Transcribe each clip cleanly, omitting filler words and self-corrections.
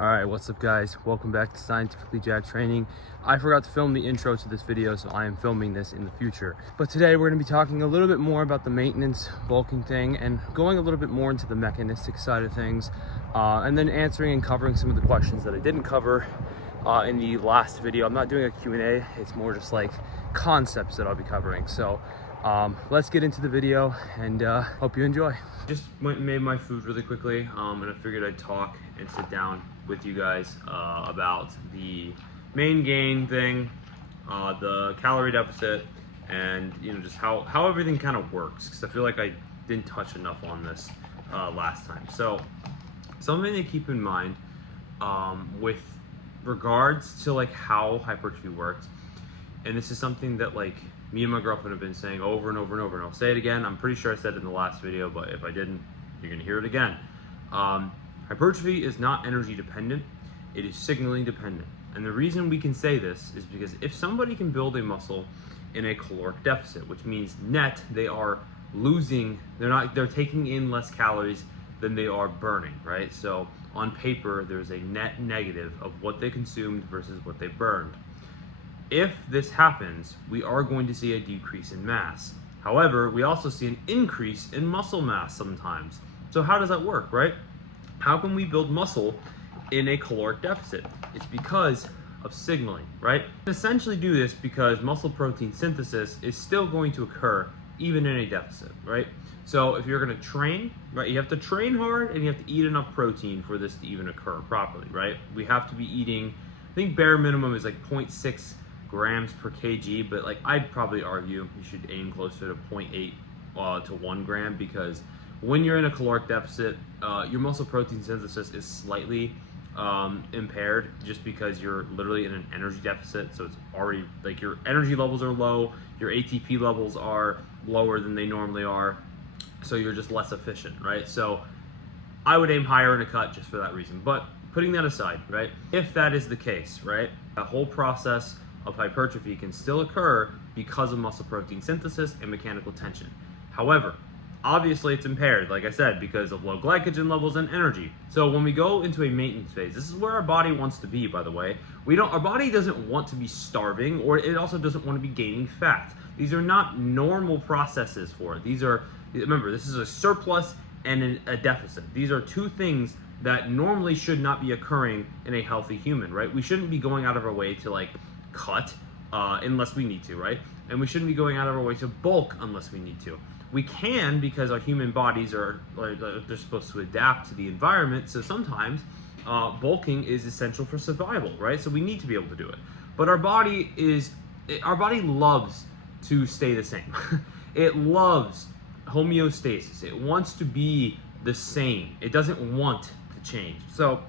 All right, what's up guys? Welcome back to Scientifically Jacked Training. I forgot to film the intro to this video, so I am filming this in the future. But today we're gonna be talking a little bit more about the maintenance bulking thing and going a little bit more into the mechanistic side of things, and then answering and covering some of the questions that I didn't cover in the last video. I'm not doing a Q&A, it's more just like concepts that I'll be covering. So let's get into the video and hope you enjoy. Just went and made my food really quickly, and I figured I'd talk and sit down with you guys about the Maingaining thing, the calorie deficit, and just how everything kind of works, because I feel like I didn't touch enough on this last time. So something to keep in mind with regards to like how hypertrophy works, and this is something that like me and my girlfriend have been saying over and over and over, and I'll say it again. I'm pretty sure I said it in the last video, but if I didn't, you're gonna hear it again. Hypertrophy is not energy dependent, it is signaling dependent. And the reason we can say this is because if somebody can build a muscle in a caloric deficit, which means net, they are losing, they're taking in less calories than they are burning, right? So on paper, there's a net negative of what they consumed versus what they burned. If this happens, we are going to see a decrease in mass. However, we also see an increase in muscle mass sometimes. So how does that work, right? How can we build muscle in a caloric deficit? It's because of signaling, right? We essentially do this because muscle protein synthesis is still going to occur even in a deficit, right? So if you're gonna train, right, you have to train hard and you have to eat enough protein for this to even occur properly, right? We have to be eating, I think bare minimum is like 0.6 grams per kg, but like I'd probably argue you should aim closer to 0.8 to 1 gram, because when you're in a caloric deficit, your muscle protein synthesis is slightly impaired, just because you're literally in an energy deficit. So it's already like your energy levels are low, your ATP levels are lower than they normally are, so you're just less efficient, right? So I would aim higher in a cut just for that reason. But putting that aside, right, if that is the case, right, the whole process of hypertrophy can still occur because of muscle protein synthesis and mechanical tension. However, obviously it's impaired, like I said, because of low glycogen levels and energy. So when we go into a maintenance phase, this is where our body wants to be, by the way. Our body doesn't want to be starving, or it also doesn't want to be gaining fat. These are not normal processes for it. Remember, this is a surplus and a deficit. These are two things that normally should not be occurring in a healthy human, right? We shouldn't be going out of our way to like cut unless we need to, right? And we shouldn't be going out of our way to bulk unless we need to. We can, because our human bodies they're supposed to adapt to the environment. So sometimes bulking is essential for survival, right? So we need to be able to do it. But our body loves to stay the same. It loves homeostasis. It wants to be the same. It doesn't want to change. So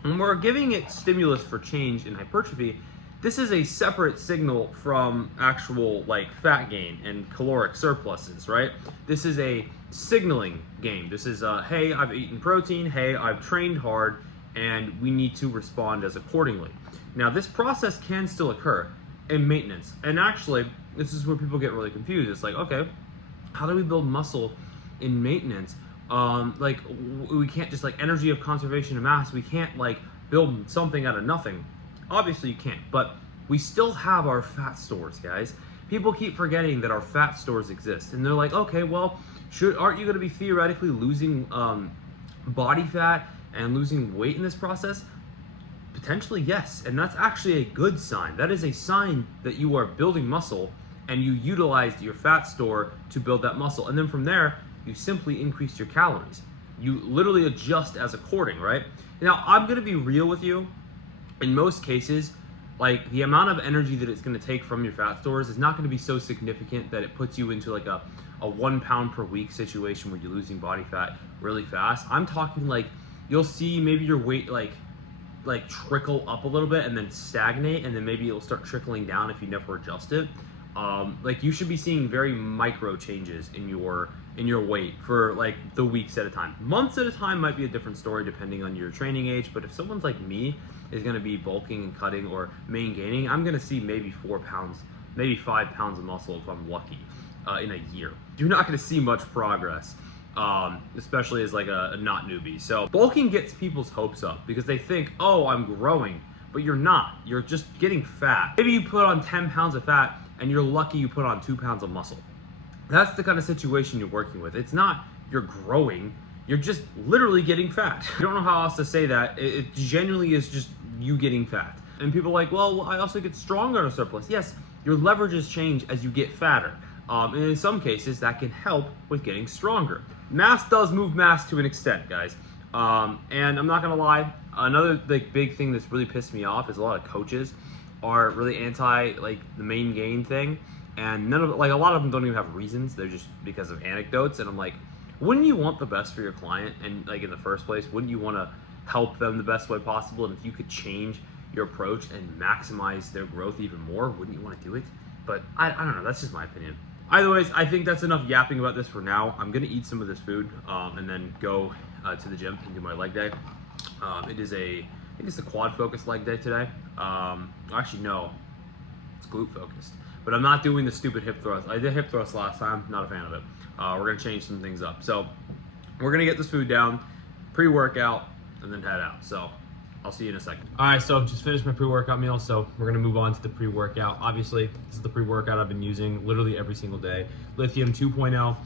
when we're giving it stimulus for change in hypertrophy, this is a separate signal from actual like fat gain and caloric surpluses, right? This is a signaling game. This is hey, I've eaten protein, hey, I've trained hard, and we need to respond as accordingly. Now, this process can still occur in maintenance. And actually, this is where people get really confused. It's like, okay, how do we build muscle in maintenance? Like we can't just like energy of conservation of mass, we can't like build something out of nothing. Obviously you can't, but we still have our fat stores, guys. People keep forgetting that our fat stores exist, and they're like, okay, well, aren't you going to be theoretically losing body fat and losing weight in this process? Potentially, yes, and that's actually a good sign. That is a sign that you are building muscle, and you utilized your fat store to build that muscle, and then from there, you simply increase your calories. You literally adjust as according, right? Now, I'm going to be real with you. In most cases, like the amount of energy that it's going to take from your fat stores is not going to be so significant that it puts you into like a 1 pound per week situation where you're losing body fat really fast. I'm talking like you'll see maybe your weight like trickle up a little bit and then stagnate, and then maybe it'll start trickling down if you never adjust it. Like you should be seeing very micro changes in your weight for like the weeks at a time. Months at a time might be a different story depending on your training age, but if someone's like me is going to be bulking and cutting or maintaining, I'm going to see maybe 4 pounds, maybe 5 pounds of muscle if I'm lucky in a year. You're not going to see much progress. especially as like a not newbie. So bulking gets people's hopes up because they think, oh, I'm growing, but you're not. You're just getting fat. Maybe you put on 10 pounds of fat and you're lucky you put on 2 pounds of muscle. That's the kind of situation you're working with. It's not you're growing, you're just literally getting fat. I don't know how else to say that. It genuinely is just you getting fat. And people are like, well, I also get stronger in a surplus. Yes, your leverages change as you get fatter. And in some cases, that can help with getting stronger. Mass does move mass to an extent, guys. And I'm not gonna lie, another big thing that's really pissed me off is a lot of coaches are really anti like the Maingaining thing, and none of like a lot of them don't even have reasons. They're just because of anecdotes. And I'm like, wouldn't you want the best for your client? And like in the first place, wouldn't you want to help them the best way possible? And if you could change your approach and maximize their growth even more, wouldn't you want to do it? But I don't know. That's just my opinion. Either ways, I think that's enough yapping about this for now. I'm gonna eat some of this food and then go to the gym and do my leg day. I think it's a quad focused leg day today. Actually, no, it's glute focused. But I'm not doing the stupid hip thrust. I did hip thrust last time. Not a fan of it. We're gonna change some things up. So we're gonna get this food down, pre-workout, and then head out. So I'll see you in a second. All right, so just finished my pre-workout meal, so we're gonna move on to the pre-workout. Obviously, this is the pre-workout I've been using literally every single day. Lithium 2.0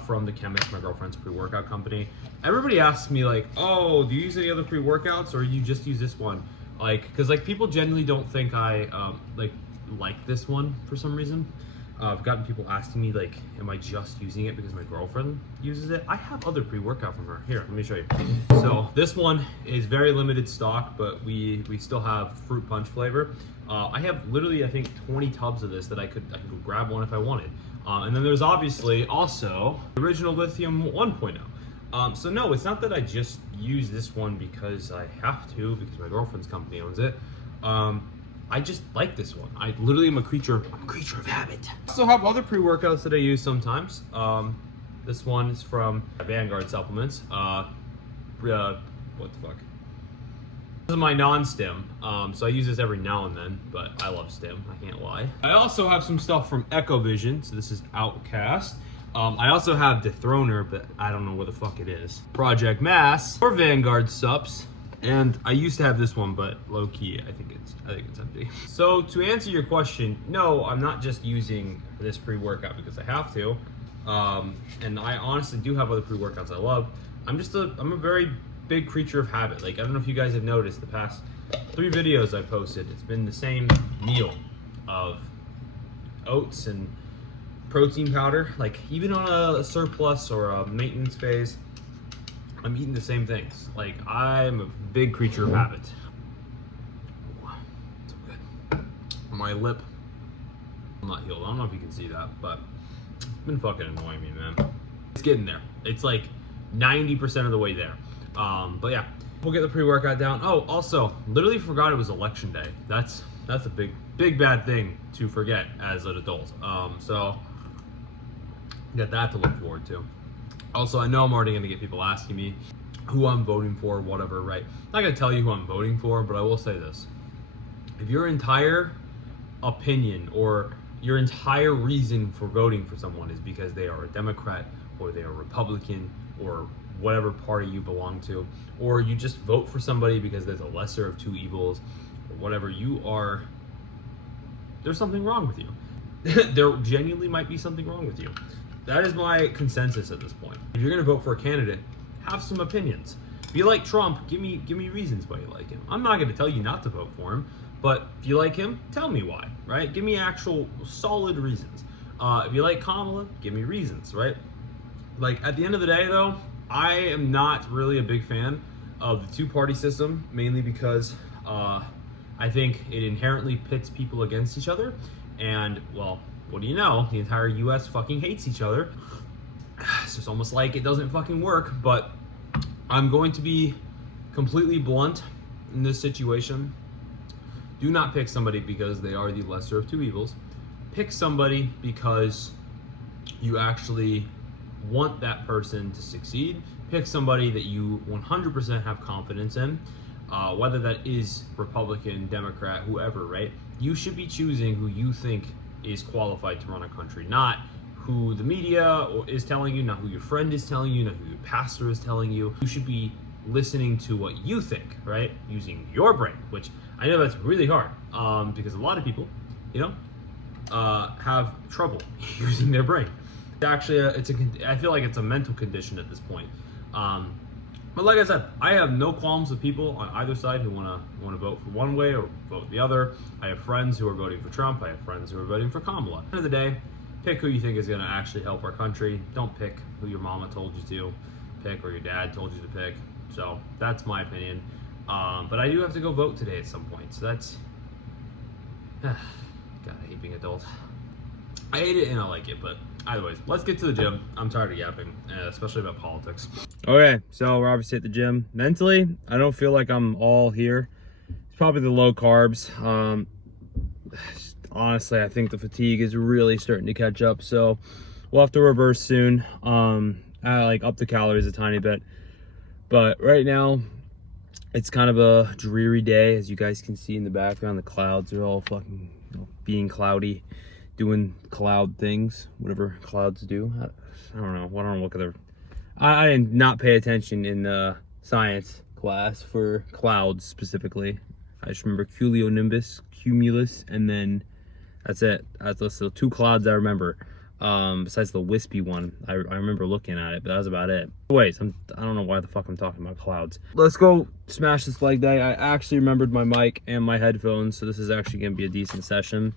from TheXhemist, my girlfriend's pre-workout company. Everybody asks me like, oh, do you use any other pre-workouts or you just use this one? Like, cause like people genuinely don't think I like this one for some reason. I've gotten people asking me like, am I just using it because my girlfriend uses it? I have other pre-workout from her. Here, let me show you. So this one is very limited stock, but we still have fruit punch flavor. I have literally, I think 20 tubs of this that I could grab one if I wanted. And then there's obviously also the original Lithium 1.0. So no, it's not that I just use this one because I have to, because my girlfriend's company owns it. I just like this one. I literally am a creature of habit. I also have other pre-workouts that I use sometimes. This one is from Vanguard Supplements. What the fuck? This is my non-stim, so I use this every now and then, but I love stim, I can't lie. I also have some stuff from Echovision, so this is Outcast. I also have Dethroner, but I don't know what the fuck it is. Project Mass or Vanguard Supps. And I used to have this one, but low key, I think it's empty. So to answer your question, no, I'm not just using this pre-workout because I have to. And I honestly do have other pre-workouts I love. I'm a very big creature of habit. Like, I don't know if you guys have noticed the past 3 videos I posted, it's been the same meal of oats and protein powder. Like, even on a surplus or a maintenance phase, I'm eating the same things. Like, I'm a big creature of habit. So good. My lip, I'm not healed. I don't know if you can see that, but it's been fucking annoying me, man. It's getting there. It's like 90% of the way there. But yeah, we'll get the pre-workout down. Oh, also, literally forgot it was election day. That's a big bad thing to forget as an adult. So got that to look forward to. Also, I know I'm already gonna get people asking me who I'm voting for, whatever, right? I'm not gonna tell you who I'm voting for, but I will say this. If your entire opinion or your entire reason for voting for someone is because they are a Democrat or they are Republican or whatever party you belong to, or you just vote for somebody because there's a lesser of two evils or whatever, there's something wrong with you. There genuinely might be something wrong with you. That is my consensus at this point. If you're gonna vote for a candidate, have some opinions. If you like Trump, give me reasons why you like him. I'm not gonna tell you not to vote for him, but if you like him, tell me why, right? Give me actual solid reasons. If you like Kamala, give me reasons, right? Like, at the end of the day though, I am not really a big fan of the two-party system, mainly because I think it inherently pits people against each other, and well, what do you know? The entire US fucking hates each other. It's just almost like it doesn't fucking work, but I'm going to be completely blunt in this situation. Do not pick somebody because they are the lesser of two evils. Pick somebody because you actually want that person to succeed. Pick somebody that you 100% have confidence in, whether that is Republican, Democrat, whoever, right? You should be choosing who you think is qualified to run a country, not who the media is telling you, not who your friend is telling you, not who your pastor is telling you. You should be listening to what you think, right? Using your brain, which I know that's really hard because a lot of people, have trouble using their brain. Actually, I feel like it's a mental condition at this point. But like I said, I have no qualms with people on either side who want to vote for one way or vote the other. I have friends who are voting for Trump. I have friends who are voting for Kamala. At the end of the day, pick who you think is going to actually help our country. Don't pick who your mama told you to pick or your dad told you to pick. So that's my opinion. But I do have to go vote today at some point. So that's God, I hate being adult. I hate it and I like it, but either ways, let's get to the gym. I'm tired of yapping, especially about politics. Okay, so we're obviously at the gym. Mentally, I don't feel like I'm all here. It's probably the low carbs. Honestly, I think the fatigue is really starting to catch up, so we'll have to reverse soon. I like up the calories a tiny bit, but right now it's kind of a dreary day. As you guys can see in the background, the clouds are all fucking being cloudy, doing cloud things, whatever clouds do. I don't know. I don't look at their. I did not pay attention in science class for clouds specifically. I just remember cumulus, and then that's it. That's the two clouds I remember. Besides the wispy one, I remember looking at it, but that was about it. Anyways, I don't know why the fuck I'm talking about clouds. Let's go smash this leg day. I actually remembered my mic and my headphones, so this is actually gonna be a decent session.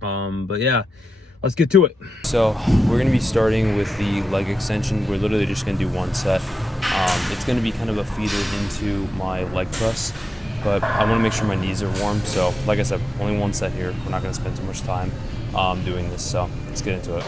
But yeah, let's get to it. So we're gonna be starting with the leg extension. We're literally just gonna do one set. It's gonna be kind of a feeder into my leg press, but I want to make sure my knees are warm. So like I said, only one set here. We're not gonna spend too much time doing this, so let's get into it.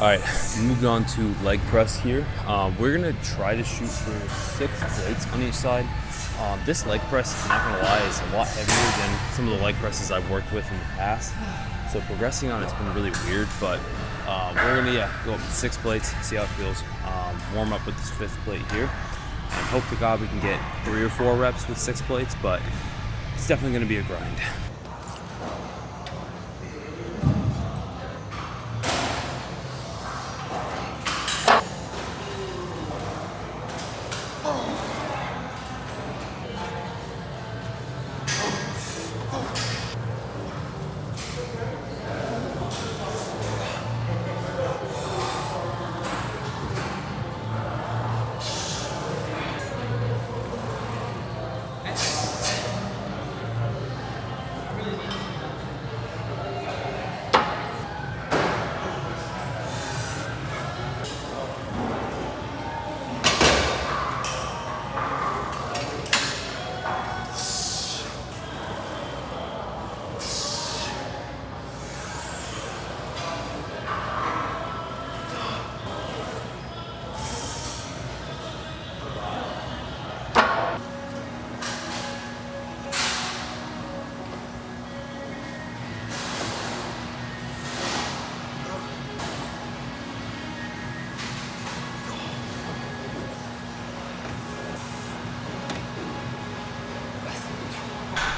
All right, moved on to leg press here. We're gonna try to shoot for 6 plates on each side. This leg press, I'm not gonna lie, is a lot heavier than some of the leg presses I've worked with in the past. So progressing on it's been really weird, but we're gonna go up to 6 plates, see how it feels. Warm up with this 5th plate here, and hope to God we can get 3 or 4 reps with 6 plates, but it's definitely gonna be a grind.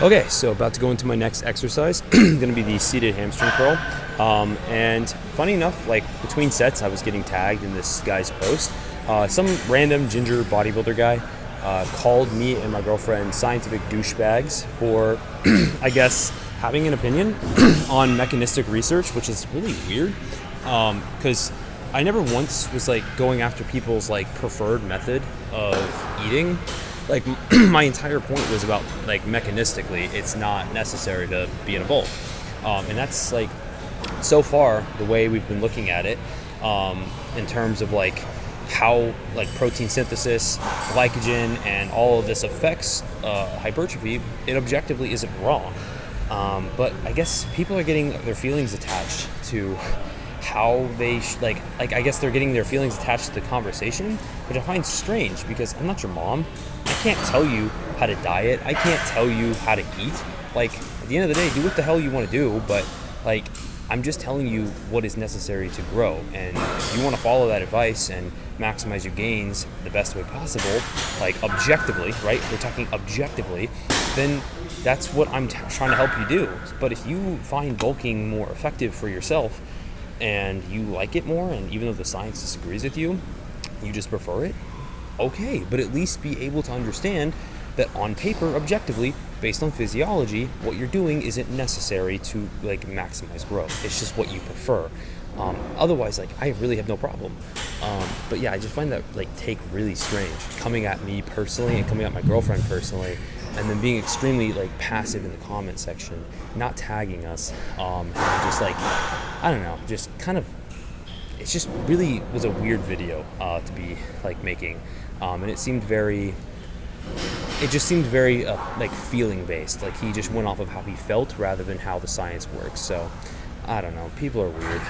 Okay, so about to go into my next exercise. Gonna be the seated hamstring curl. And funny enough, like between sets, I was getting tagged in this guy's post. Some random ginger bodybuilder guy called me and my girlfriend scientific douchebags for, I guess, having an opinion on mechanistic research, which is really weird. Because I never once was like going after people's like preferred method of eating. Like my entire point was about like mechanistically, it's not necessary to be in a bowl. And that's like so far the way we've been looking at it. in terms of like how like protein synthesis, glycogen, and all of this affects hypertrophy, it objectively isn't wrong. But I guess people are getting their feelings attached to how they I guess they're getting their feelings attached to the conversation, which I find strange because I'm not your mom. I can't tell you how to diet. I can't tell you how to eat. Like, at the end of the day, do what the hell you want to do, but like, I'm just telling you what is necessary to grow. And if you want to follow that advice and maximize your gains the best way possible, like objectively, right? We're talking objectively, then that's what I'm trying to help you do. But if you find bulking more effective for yourself and you like it more, and even though the science disagrees with you, you just prefer it, okay, but at least be able to understand that on paper, objectively, based on physiology, what you're doing isn't necessary to like maximize growth. It's just what you prefer. Otherwise, like, I really have no problem. But yeah, I just find that like take really strange, coming at me personally and coming at my girlfriend personally, and then being extremely like passive in the comment section, not tagging us, and just like, I don't know, just kind of, it's just really was a weird video to be like making, and it just seemed very like feeling based. Like he just went off of how he felt rather than how the science works. So I don't know, people are weird.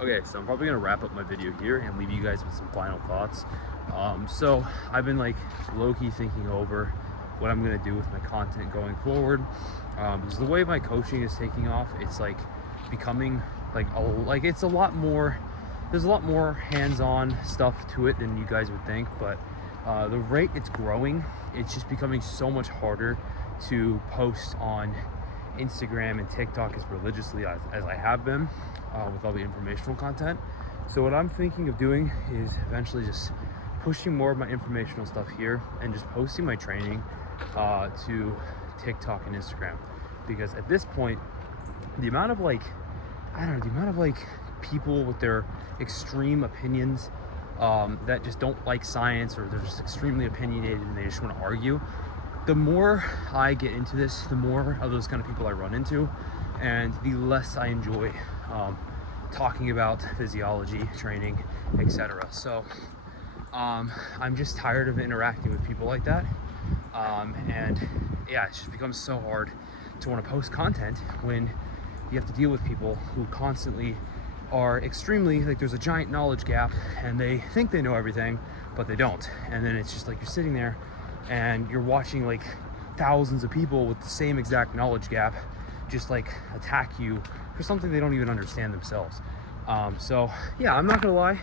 Okay, so I'm probably gonna wrap up my video here and leave you guys with some final thoughts. So I've been like low-key thinking over what I'm gonna do with my content going forward, because the way my coaching is taking off, it's like becoming like it's a lot more, there's a lot more hands-on stuff to it than you guys would think, but the rate it's growing, it's just becoming so much harder to post on Instagram and TikTok as religiously as I have been, with all the informational content. So what I'm thinking of doing is eventually just pushing more of my informational stuff here and just posting my training to TikTok and Instagram, because at this point, the amount of people with their extreme opinions that just don't like science, or they're just extremely opinionated and they just want to argue, the more I get into this, the more of those kind of people I run into, and the less I enjoy talking about physiology, training, etc. So I'm just tired of interacting with people like that, and yeah, it just becomes so hard to want to post content when you have to deal with people who constantly are extremely, like, there's a giant knowledge gap and they think they know everything, but they don't. And then it's just like you're sitting there and you're watching like thousands of people with the same exact knowledge gap just like attack you for something they don't even understand themselves. So yeah, I'm not gonna lie,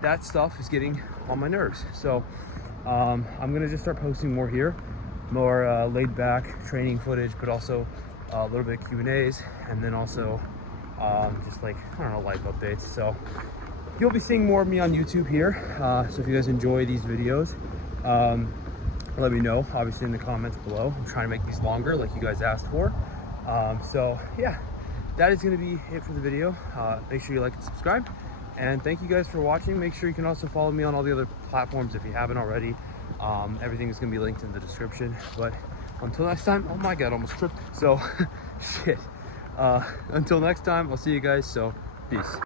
that stuff is getting on my nerves. So I'm gonna just start posting more here, more laid back training footage, but also a little bit of Q&As, and then also just like, I don't know, life updates. So you'll be seeing more of me on YouTube here. So if you guys enjoy these videos, let me know, obviously, in the comments below. I'm trying to make these longer like you guys asked for. So yeah, that is going to be it for the video. Make sure you like and subscribe, and thank you guys for watching. Make sure you can also follow me on all the other platforms if you haven't already. Everything is going to be linked in the description. But until next time, oh my god, almost tripped. So Shit. Until next time, I'll see you guys. So peace.